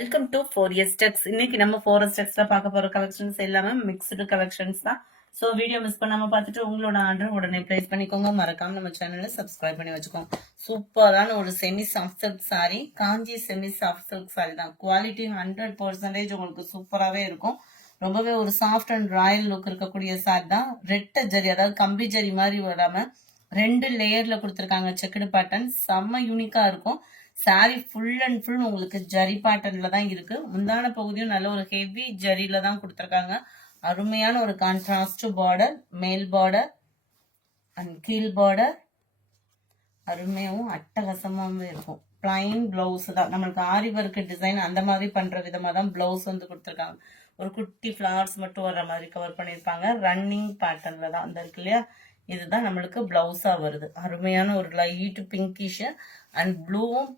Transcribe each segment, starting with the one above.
Welcome to 4S Tex. இன்னைக்கு நம்ம 4S Texல பார்க்க போற கலெக்ஷன்ஸ் எல்லாமே மிக்ஸ்டு கலெக்ஷன்ஸ் தான். ஸோ வீடியோ மிஸ் பண்ணாம பார்த்துட்டு உங்களோட ஆர்டர் உடனே பிளேஸ் பண்ணிக்கோங்க. மறக்காம நம்ம சேனலை சப்ஸ்கிரைப் பண்ணி வச்சுக்கோங்க. சூப்பரான ஒரு செமி சாஃப்ட் சில்க் சாரி, காஞ்சி செமி சாஃப்ட் சில்க் சாரி தான். குவாலிட்டி 100% உங்களுக்கு சூப்பராகவே இருக்கும். ரொம்பவே ஒரு சாஃப்ட் அண்ட் ராயல் லுக் இருக்கக்கூடிய சாரி தான். ரெட்டை ஜரி, அதாவது கம்பி ஜரி மாதிரி வராம 2 லேயர்ல கொடுத்துருக்காங்க. செக்குடு பேட்டர்ன் செம்ம யூனிக்கா இருக்கும். சாரி ஃபுல் அண்ட் ஃபுல் உங்களுக்கு ஜரி பேட்டர்ன்ல தான் இருக்கு. முந்தான பகுதியும் நல்ல ஒரு ஹெவி ஜரியில தான் கொடுத்துருக்காங்க. அருமையான ஒரு கான்ட்ராஸ்ட் பார்டர், மேல் பார்டர் அண்ட் கீழ் பார்டர் அருமையாகவும் அட்டகாசமாகவும் இருக்கும். பிளைன் பிளவுஸ் தான், நம்மளுக்கு ஆரி ஒர்க் டிசைன் அந்த மாதிரி பண்ற விதமா தான் பிளவுஸ் வந்து கொடுத்துருக்காங்க. ஒரு குட்டி ஃபிளவர்ஸ் மட்டும் வர்ற மாதிரி கவர் பண்ணியிருப்பாங்க. ரன்னிங் பேட்டர்ன்ல தான் அந்த இருக்கு இல்லையா, இதுதான் நம்மளுக்கு பிளவுஸா வருது. அருமையான ஒரு லைட் பிங்கிஷ் அண்ட் ப்ளூவும்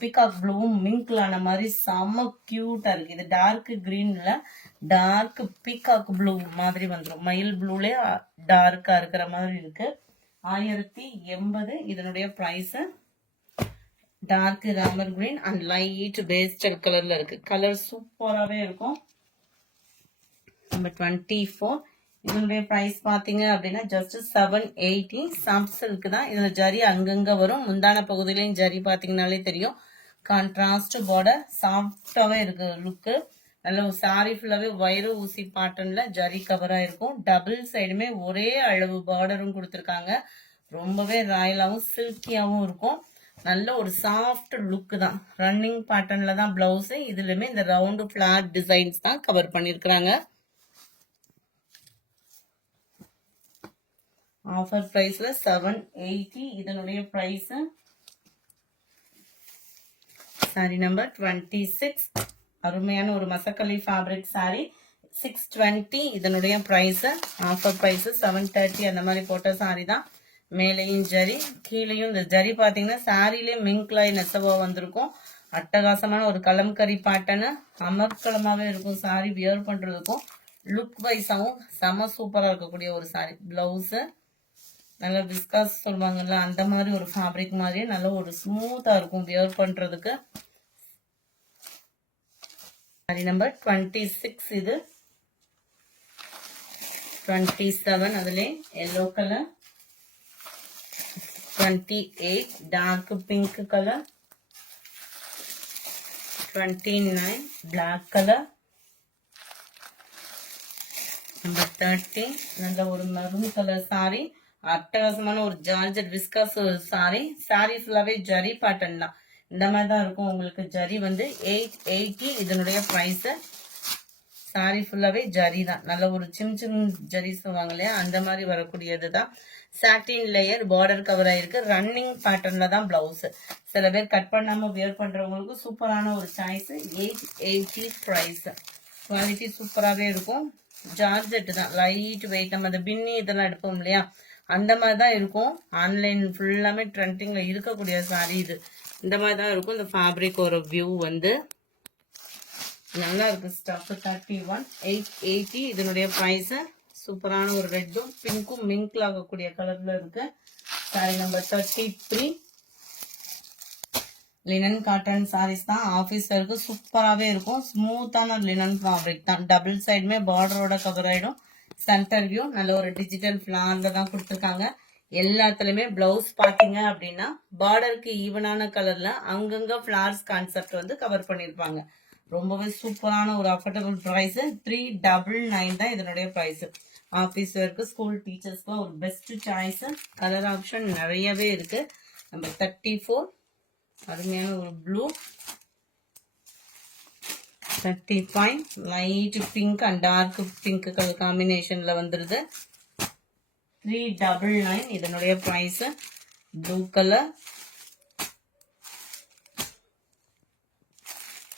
பீகாக் ப்ளூவும் மிங்க்லான மாதிரி செம்ம கியூட்டா இருக்கு. இது டார்க் கிரீன்ல டார்க் பீகாக் ப்ளூ மாதிரி வந்துடும். மயில் ப்ளூலே டார்க்கா இருக்கிற மாதிரி இருக்கு. 1080 இதனுடைய price. Dark Ramar green and light pastel கலர்ல இருக்கு. கலர் சூப்பராகவே இருக்கும். நம்பர் 24 இதனுடைய பிரைஸ் பாத்தீங்க அப்படின்னா ஜஸ்ட் 780. சாஃப்ட் சில்க் தான். இதுல ஜரி அங்கங்க வரும். முந்தான பகுதியிலையும் ஜரி பாத்தீங்கன்னாலே தெரியும். கான்ட்ராஸ்ட் பார்டர், சாஃப்டாவே இருக்கு லுக்கு. நல்ல ஒரு சாரி ஃபுல்லாவே வயிறு ஊசி பேட்டர்ன்ல ஜரி கவரா இருக்கும். டபுள் சைடுமே ஒரே அளவு பார்டரும் கொடுத்துருக்காங்க. ரொம்பவே ராயலாவும் சில்கியாவும் இருக்கும். நல்ல ஒரு சாஃப்ட் லுக் தான். ரன்னிங் பேட்டர்ன்ல தான் பிளவுஸ். இதுலயுமே இந்த ரவுண்டு பிளாட் டிசைன்ஸ் தான் கவர் பண்ணிருக்காங்க. ஆஃபர் பிரைஸ்ல 780 இதனுடைய பிரைஸ். சாரி நம்பர் 26 அருமையான ஒரு மசக்கலி ஃபேப்ரிக் சாரி, 620 இதனுடைய பிரைஸ். ஆஃபர் பிரைஸ் 730 அந்த மாதிரி போட்ட சாரி தான். மேலையும் ஜரி, கீழையும் இந்த ஜரி பாத்தீங்கன்னா சாரிலே மிங்க்லாய் நெசவா வந்திருக்கும். அட்டகாசமான ஒரு கலம்கரி பேட்டர்னு அமர்க்கலமாவே இருக்கும். சாரி வியர் பண்றதுக்கும் லுக் வைஸாவும் செம சூப்பரா இருக்கக்கூடிய ஒரு சாரி. பிளவுஸ் நல்ல விஸ்காஸ் சொல்லுவாங்கல்ல, அந்த மாதிரி ஒரு ஃபேப்ரிக் மாதிரியே நல்ல ஒரு ஸ்மூத்தா இருக்கும் வியர் பண்றதுக்கு. சாரி நம்பர் 26 இது. 27 அதுல yellow colour, 28 dark pink colour, 29 black colour, number 30 நல்ல ஒரு மெரூன் கலர் சாரி. அட்டகாசமான ஒரு ஜார்ஜட் விஸ்காஸ் சாரி. சாரி ஃபுல்லாவே ஜரி பேட்டர்ன் தான். இந்த மாதிரி தான் இருக்கும் உங்களுக்கு. ஜரி வந்து 880 இதனுடைய பிரைஸ். சாரி ஃபுல்லாவே ஜரி தான். நல்ல ஒரு சிம் சிம் ஜரி சொல்லுவாங்க இல்லையா, அந்த மாதிரி வரக்கூடியது தான். சாட்டின் லேயர் பார்டர் கவர் ஆயிருக்கு. ரன்னிங் பேட்டர்ன்ல தான் பிளவுஸ். சில பேர் கட் பண்ணாம வியர் பண்றவங்களுக்கு சூப்பரான ஒரு சாய்ஸ். 880 பிரைஸ். குவாலிட்டி சூப்பராகவே இருக்கும். ஜார்ஜெட் தான், லைட் வெயிட். நம்ம அந்த பின்னி இதெல்லாம் எடுப்போம் இல்லையா, அந்த மாதிரி தான் இருக்கும். ஆன்லைன் ஃபுல்லாமே ட்ரெண்டிங்ல இருக்கக்கூடிய சாரி இது. இந்த மாதிரி தான் இருக்கும். இந்த ஃபேப்ரிக் ஒரு வியூ வந்து நல்லா இருக்கு. ஸ்டஃப் 31 880 இதனுடைய பிரைஸ். சூப்பரான ஒரு ரெட்டும் பிங்க்கும் மிங்க்ல ஆகக்கூடிய கலர்ல இருக்கு. Sari number 33 linen cotton saris தான். ஆஃபீஸ் வரைக்கு சூப்பராகவே இருக்கும். ஸ்மூத்தான லினன் ஃபேப்ரிக் தான். டபுள் சைடுமே பார்டரோட கவர் ஆயிடும். சென்டர் வியூ நல்ல ஒரு டிஜிட்டல் ஃபிளார்ல தான் கொடுத்துருக்காங்க. எல்லாத்துலயுமே பிளவுஸ் பாத்தீங்க அப்படின்னா பார்டருக்கு ஈவனான கலர்ல அங்கங்க ஃபிளார்ஸ் கான்செப்ட் வந்து கவர் பண்ணிருப்பாங்க. ரொம்பவே சூப்பரான ஒரு அஃபோர்டபுள் பிரைஸ். 399 தான் இதனுடைய பிரைஸ். ஆஃபீஸ் ஒர்க்கு, ஸ்கூல் டீச்சர்ஸ்க்கு ஒரு பெஸ்ட் சாய்ஸ். கலர் ஆப்ஷன் நிறையவே இருக்கு. நம்பர் 34 அருமையான ஒரு blue, 35 light pink and dark pink colour காம்பினேஷன்ல வந்துருது. 399 இதனுடைய price. Blue colour.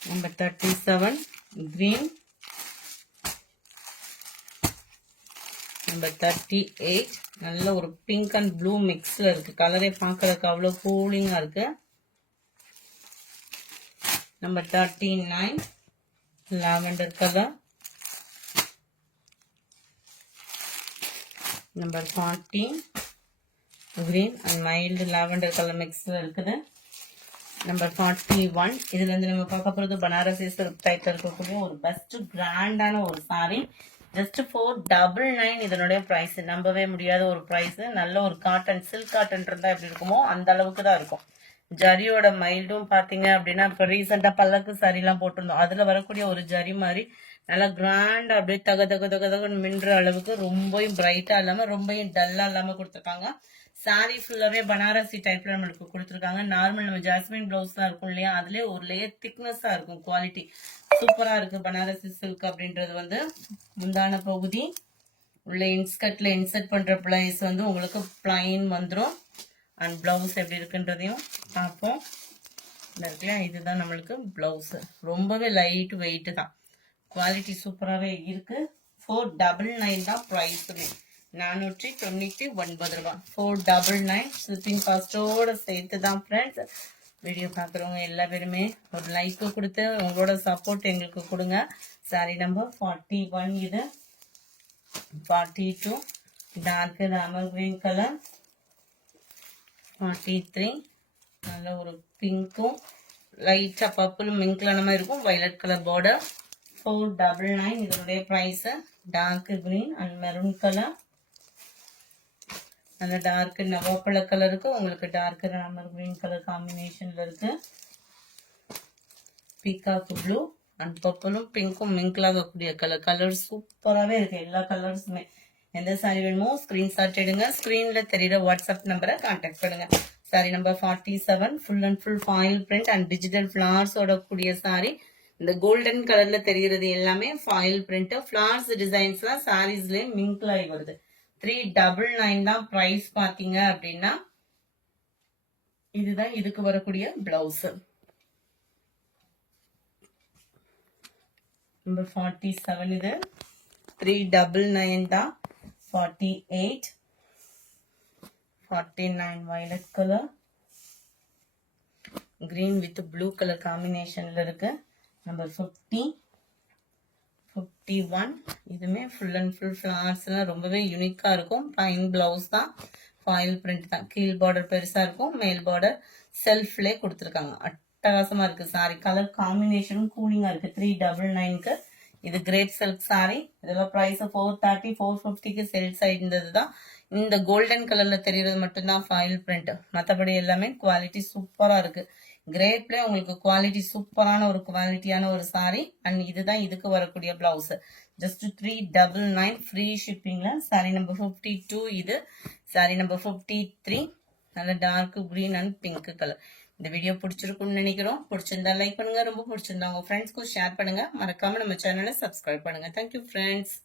Number 37 green. Number 38 நல்ல ஒரு பிங்க் அண்ட் ப்ளூ மிக்ஸ்ல இருக்கு. கலரே பார்க்கறதுக்கு அவ்வளவு கூலிங்கா இருக்கு. Number 39 lavender color. Number 40 green and mild lavender color mix இருக்குது. நம்பர் 41. இதுல இருந்து நம்ம பார்க்க போறது பனாரசி சில்க் டைப்ல இருக்கக்கூடிய ஒரு பெஸ்ட் கிராண்டான ஒரு சாரி. ஜஸ்ட் 499 இதனுடைய பிரைஸ். நம்பவே முடியாத ஒரு பிரைஸ். நல்ல ஒரு காட்டன், சில்க் காட்டன் இருந்தா எப்படி இருக்குமோ அந்த அளவுக்கு தான் இருக்கும். ஜரியோட மைல்டும் பாத்தீங்க அப்படின்னா இப்ப ரீசெண்டா பல்லக்கு சாரி எல்லாம் போட்டிருந்தோம், அதுல வரக்கூடிய ஒரு ஜரி மாதிரி நல்லா கிராண்ட் அப்படியே தக தக தக தகன்னு மின்ற அளவுக்கு ரொம்பவும் பிரைட்டா இல்லாம ரொம்பவும் டல்லா இல்லாம கொடுத்துருக்காங்க. சாரி ஃபுல்லாவே பனாரசி டைப்ல நம்மளுக்கு கொடுத்துருக்காங்க. நார்மல் நம்ம ஜாஸ்மின் பிளவுஸ் தான் இருக்கும் இல்லையா, அதுலயே ஒரு லேயர் திக்னஸா இருக்கும். குவாலிட்டி சூப்பரா இருக்கு. பனாரசி சில்க் அப்படின்றது வந்து முந்தான பகுதி உள்ள இன்ஸ்கர்ட்ல இன்சர்ட் பண்ற பிளேஸ் வந்து உங்களுக்கு பிளைன் வந்துடும். அண்ட் பிளவுஸ் எப்படி இருக்குன்றதையும் பார்ப்போம். இருக்குல்லையா, இதுதான் நம்மளுக்கு பிளவுஸ். ரொம்பவே லைட் வெயிட் தான், குவாலிட்டி சூப்பராகவே இருக்கு. 499 தான் ப்ரைஸுமே. 499 ரூபாய். 499 ஷிப்பிங் காஸ்டோட சேர்த்து தான் ஃப்ரெண்ட்ஸ். வீடியோ பார்க்குறவங்க எல்லா பேருமே ஒரு லைக்கு கொடுத்து உங்களோட சப்போர்ட் எங்களுக்கு கொடுங்க. Sorry number 41. இது 42 டார்க் ராமர் கிரீன் கலர். 43 நல்ல ஒரு பிங்க்கும் லைட்டா பர்பிளும் மிங்க்லான மாதிரி இருக்கும். Violet colour border. 499 இதனுடைய price. Dark green and maroon colour. அந்த டார்க் நவாப்பழ கலருக்கு உங்களுக்கு டார்க் ராமர் கிரீன் கலர் காம்பினேஷன்ல இருக்கு. பீகாக் ப்ளூ அண்ட் பர்பிளும் பிங்க்கும் மிங்க்லாகக்கூடிய கலர் சூப்பராகவே இருக்கு. எல்லா கலர்ஸுமே. எந்த சாரி வேணுமோ ஸ்கிரீன்ஷாட் எடுங்க. ஸ்கிரீன்ல தெரியுற வாட்ஸ்அப் நம்பரை கான்டாக்ட் பண்ணுங்க. Sari number 47 full and full foil print and digital ஃபிளார்ஸோட கூடிய சாரி. இந்த கோல்டன் கலர்ல தெரிகிறது எல்லாமே ஃபாயில் பிரிண்ட். ஃபிளார்ஸ் டிசைன்ஸ்லாம் சாரீஸ்லயே மிங்க்லாகி வருது. 399 தான் பிரைஸ். பாத்தீங்க அப்படின்னா இதுதான் இதுக்கு வரக்கூடிய பிளவுஸ். நம்பர் 47 இது 399 தான். 48 49 violet colour green with blue colour காம்பினேஷன்ல இருக்கு. நம்பர் 50 51 இதுமே ஃபுல் அண்ட் ஃபுல் ஃபிளார்ஸ்லாம் ரொம்பவே யூனிக்கா இருக்கும். பைன் பிளவுஸ் தான், ஃபாயில் பிரிண்ட் தான். கீழ் பார்டர் பெருசா இருக்கும், மேல் பார்டர் செல்ஃப்லே கொடுத்துருக்காங்க. அட்டகாசமா இருக்கு சாரி. கலர் காம்பினேஷனும் கூலிங்கா இருக்கு. 399க்கு இது கிரேப் சில்க் சாரி. இதெல்லாம் பிரைஸ் 430 450க்கு சேல்ஸ் ஆயிருந்தது தான். இந்த கோல்டன் கலர்ல தெரியறது மட்டும்தான் ஃபாயில் பிரிண்ட். மற்றபடி எல்லாமே குவாலிட்டி சூப்பரா இருக்கு. கிரேப்ல உங்களுக்கு குவாலிட்டி சூப்பரான ஒரு குவாலிட்டியான ஒரு சாரி. அண்ட் இதுதான் இதுக்கு வரக்கூடிய பிளவுஸ். ஜஸ்ட் 399 ஃப்ரீ ஷிப்பிங்ல. சாரி நம்பர் 52 இது. சாரி நம்பர் 53 நல்ல dark green and pink colour. இந்த வீடியோ பிடிச்சிருக்கும்னு நினைக்கிறோம். பிடிச்சிருந்தா லைக் பண்ணுங்க, ரொம்ப பிடிச்சிருந்தா உங்க ஃப்ரெண்ட்ஸ்க்கும் ஷேர் பண்ணுங்க. மறக்காம நம்ம சேனலை சப்ஸ்கிரைப் பண்ணுங்க. Thank you friends.